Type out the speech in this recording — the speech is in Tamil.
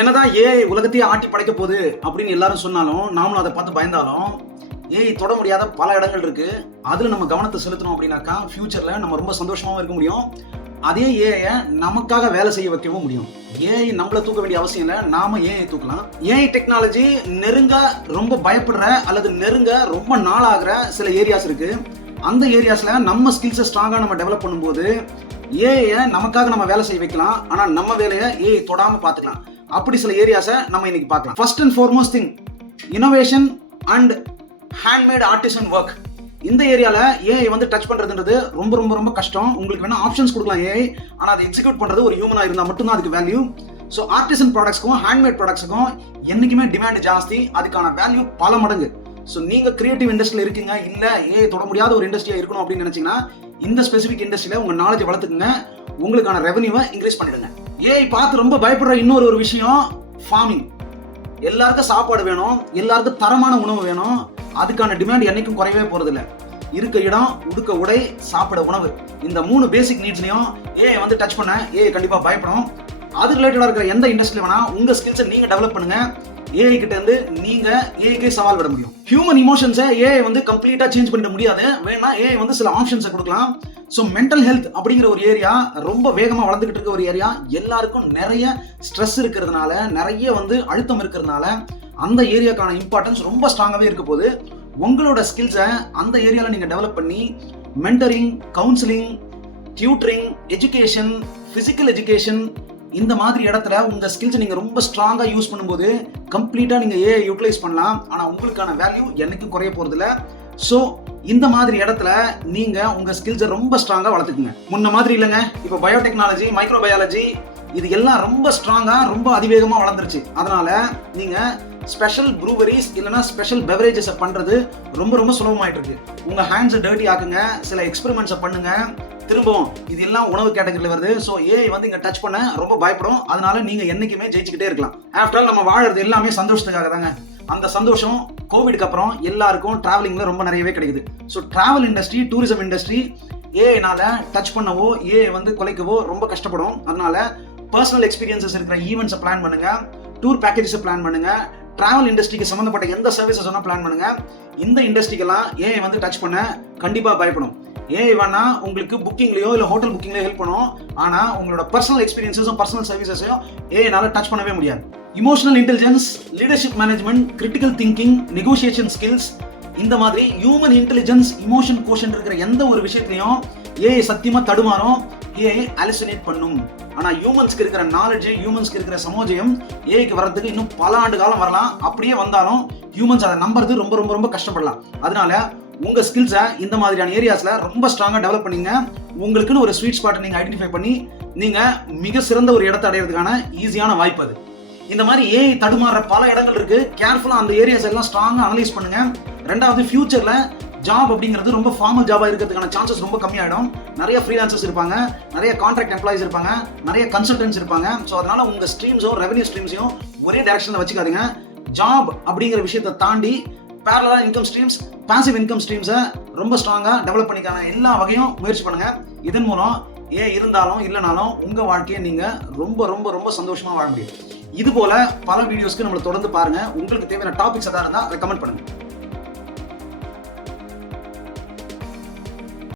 என்னதான் ஏஐ உலகத்தையே ஆட்டி படைக்க போகுது அப்படின்னு எல்லாரும் சொன்னாலும் நாமளும் அதை பார்த்து பயந்தாலும் ஏஐ தொட முடியாத பல இடங்கள் இருக்கு. அதுல நம்ம கவனத்தை செலுத்தணும் அப்படின்னாக்கா ஃபியூச்சர்ல நம்ம ரொம்ப சந்தோஷமாவும் இருக்க முடியும். அதே ஏஐ நமக்காக வேலை செய்ய வைக்கவும் முடியும். ஏஐ நம்மள தூக்க வேண்டிய அவசியம் இல்லை, நாம ஏஐ தூக்கலாம். ஏஐ டெக்னாலஜி நெருங்க ரொம்ப பயப்படுற அல்லது நெருங்க ரொம்ப நாள் ஆகிற சில ஏரியாஸ் இருக்கு. அந்த ஏரியாஸ்ல நம்ம ஸ்கில்ஸை ஸ்ட்ராங்கா நம்ம டெவலப் பண்ணும்போது ஏஐ நமக்காக நம்ம வேலை செய்ய வைக்கலாம். ஆனா நம்ம வேலையை ஏஐ தொடாம பாத்துக்கலாம். அப்படி சில ஏரியாஸை நம்ம இன்னைக்கு பார்க்கலாம். First and foremost thing, innovation and handmade artisan work. இந்த ஏரியால ஏஐ வந்து டச் பண்றதுன்றது ரொம்ப ரொம்ப ரொம்ப கஷ்டம். உங்களுக்கு வேணா ஆப்ஷன்ஸ் கொடுக்கலாம் ஏஐ, ஆனா அதை எக்ஸிக்யூட் பண்றது ஒரு ஹியூமனா இருந்தா மட்டும்தான் அதுக்கு வேல்யூ. ஸோ ஆர்டிசன் ப்ராடக்ட்ஸ்க்கும் ஹேண்ட்மேட் ப்ராடக்ட்ஸுக்கும் என்னைக்குமே டிமாண்ட் ஜாஸ்தி, அதுக்கான வேல்யூ பல மடங்கு. ஸோ நீங்க கிரியேட்டிவ் இண்டஸ்ட்ரியில் இருக்கீங்க, இல்ல ஏஐ தொட முடியாத ஒரு இண்டஸ்ட்ரியா இருக்கணும் அப்படின்னு நினைச்சீங்கன்னா இந்த ஸ்பெசிபிக் இண்டஸ்ட்ரியில உங்க நாலேஜ் வளர்த்துக்குங்க, உங்களுக்கான ரெவன்யூவை இன்க்ரீஸ் பண்ணிடுங்க. ஏஐ பார்த்து ரொம்ப பயப்படுற இன்னொரு விஷயம் ஃபார்மிங். எல்லாருக்கும் சாப்பாடு வேணும், எல்லாருக்கும் தரமான உணவு வேணும். அதுக்கான டிமாண்ட் என்னைக்கும் குறையவே போறது இல்லை. இருக்க இடம், உடுக்க உடை, சாப்பிட உணவு, இந்த 3 பேசிக் நீட்ஸ்லயும் ஏஐ வந்து டச் பண்ண ஏஐ கண்டிப்பா பயப்படும். அது ரிலேட்டடா இருக்கிற எந்த இண்டஸ்ட்ரி வேணா உங்க ஸ்கில்ஸை நீங்க டெவலப் பண்ணுங்க. ஏஐ கிட்ட இருந்து நீங்க ஏஐக்கே சவால் விட முடியும். ஹியூமன் இமோஷன்ஸை ஏஐ வந்து கம்ப்ளீட்டா சேஞ்ச் பண்ணிட முடியாது. வேணா ஏஐ வந்து சில ஆப்ஷன்ஸை கொடுக்கலாம். ஸோ மென்டல் ஹெல்த் அப்படிங்கிற ஒரு ஏரியா ரொம்ப வேகமா வளர்ந்துகிட்டு இருக்க ஒரு ஏரியா. எல்லாருக்கும் நிறைய ஸ்ட்ரெஸ் இருக்கிறதுனால, நிறைய வந்து அழுத்தம் இருக்கிறதுனால அந்த ஏரியாக்கான இம்பார்ட்டன்ஸ் ரொம்ப ஸ்ட்ராங்காகவே இருக்க போது. உங்களோட ஸ்கில்ஸை அந்த ஏரியாவில் நீங்கள் டெவலப் பண்ணி mentoring, counselling, tutoring, education, physical education, இந்த மாதிரி இடத்துல உங்க ஸ்கில்ஸ் நீங்க ரொம்ப ஸ்ட்ராங்கா யூஸ் பண்ணும்போது கம்ப்ளீட்டா நீங்க ஏஐ யூட்டிலைஸ் பண்ணலாம். ஆனா உங்களுக்கான வேல்யூ என்னைக்கும் குறைய போறது இல்ல. சோ இந்த மாதிரி இடத்துல நீங்க உங்க ஸ்கில்ஸை ரொம்ப ஸ்ட்ராங்கா வளர்த்துக்குங்க. முன்ன மாதிரி இல்லைங்க, இப்போ பயோடெக்னாலஜி, மைக்ரோபயாலஜி இது எல்லாம் ரொம்ப ஸ்ட்ராங்கா ரொம்ப அதிவேகமா வளர்ந்துருச்சு. அதனால நீங்க ஸ்பெஷல் ப்ரூவரிஸ் இல்லைன்னா ஸ்பெஷல் பெவரேஜஸ் பண்றது ரொம்ப ரொம்ப சுலபமாயிட்டு இருக்கு. உங்க ஹேண்ட்ஸை டர்ட்டி ஆக்குங்க, சில எக்ஸ்பெரிமெண்ட்ஸை பண்ணுங்க. திரும்பவும் இது எல்லாம் உணவு கேட்டகரியில் வருது. ஸோ ஏஐ வந்து இங்க டச் பண்ண ரொம்ப பயப்படும். அதனால நீங்க என்னைக்குமே ஜெயிச்சுக்கிட்டே இருக்கலாம். ஆஃப்டர் ஆல் நம்ம வாழறது எல்லாமே சந்தோஷத்துக்காக தாங்க. அந்த சந்தோஷம் கோவிட்க்கு அப்புறம் எல்லாருக்கும் டிராவலிங்ல ரொம்ப நிறையவே கிடைக்குது. So travel industry, tourism industry ஏஐனால டச் பண்ணவோ ஏஐ வந்து குலைக்கவோ ரொம்ப கஷ்டப்படும். அதனால பர்சனல் எக்ஸ்பீரியன்சஸ் இருக்கிற ஈவெண்ட்ஸை பிளான் பண்ணுங்க, டூர் பேக்கேஜஸை பிளான் பண்ணுங்க, டிராவல் இண்டஸ்ட்ரிக்கு சம்பந்தப்பட்ட எந்த சர்வீசஸ் வேணா பிளான் பண்ணுங்க. இந்த இண்டஸ்ட்ரிக்கெல்லாம் ஏஐ வந்து டச் பண்ண கண்டிப்பா பயப்படும். ஏஐ வேணா உங்களுக்கு புக்கிங்லயோ இல்ல ஹோட்டல் புக்கிங்லயோ ஹெல்ப் பண்ணும். ஆனா உங்களோட பர்சனல் எக்ஸ்பீரியன்ஸஸும் பர்சனல் சர்வீசஸையும் ஏஐனால டச் பண்ணவே முடியாது. Emotional intelligence, leadership management, critical thinking, negotiation skills, இந்த மாதிரி ஹியூமன் இன்டெலிஜென்ஸ், இமோஷன் கோஷன் இருக்கிற எந்த ஒரு விஷயத்திலையும் ஏஐ சத்தியமா தடுமாறும், ஏஐ அலிசினேட் பண்ணும். ஆனா ஹியூமன்ஸ்க்கு இருக்கிற நாலேஜ், ஹியூமன்ஸ்க்கு இருக்கிற சமோஜயம் ஏஐக்கு வரதுக்கு இன்னும் பல ஆண்டு காலம் வரலாம். அப்படியே வந்தாலும் ஹியூமன்ஸ் அதை நம்புறது ரொம்ப ரொம்ப ரொம்ப கஷ்டப்படலாம். அதனால உங்க ஸ்கில்ஸை இந்த மாதிரியான ஏரியாஸ்ல ரொம்ப ஸ்ட்ராங்கா டெவலப் பண்ணீங்க. உங்களுக்குன்னு ஒரு ஸ்வீட் ஸ்பாட்டை நீங்க ஐடென்டிஃபை பண்ணி நீங்க மிக சிறந்த ஒரு இடத்தை அடையிறதுக்கான ஈஸியான வாய்ப்பு அது. இந்த மாதிரி ஏஐ தடுமாறுற பல இடங்கள் இருக்கு. கேர்ஃபுல்லா அந்த ஏரியாஸ் எல்லாம் ஸ்ட்ராங்கா அனலைஸ் பண்ணுங்க. ரெண்டாவது, ஃபியூச்சர்ல ஜாப் அப்படிங்கிறது ரொம்ப ஃபார்மல் ஜாபா இருக்கிறதுக்கான சான்சஸ் ரொம்ப கம்மியாயிடும். நிறைய ஃப்ரீலான்சர்ஸ் இருப்பாங்க, நிறைய கான்ட்ராக்ட் எம்ப்ளாயிஸ் இருப்பாங்க, நிறைய கன்சல்டன்ஸ் இருப்பாங்க. ஸோ அதனால உங்க ஸ்ட்ரீம்ஸும் ரெவன்யூ ஸ்ட்ரீம்ஸையும் ஒரே டைரக்ஷன்ல வச்சுக்காதீங்க. ஜாப் அப்படிங்கிற விஷயத்தை தாண்டி பேரலா இன்கம் ஸ்ட்ரீம்ஸ், பாசிவ் இன்கம் ஸ்ட்ரீம்ஸை ரொம்ப ஸ்ட்ராங்கா டெவலப் பண்ணிக்கான எல்லா வகையும் முயற்சி பண்ணுங்க. இதன் மூலம் ஏன் இருந்தாலும் இல்லைனாலும் உங்க வாழ்க்கையை நீங்க ரொம்ப ரொம்ப ரொம்ப சந்தோஷமா வாழ முடியும். இது போல பல வீடியோஸ்க்கு நம்மளை தொடர்ந்து பாருங்க. உங்களுக்கு தேவையான டாபிக்ஸ் எதாவது இருந்தால் ரெக்கமெண்ட் பண்ணுங்க.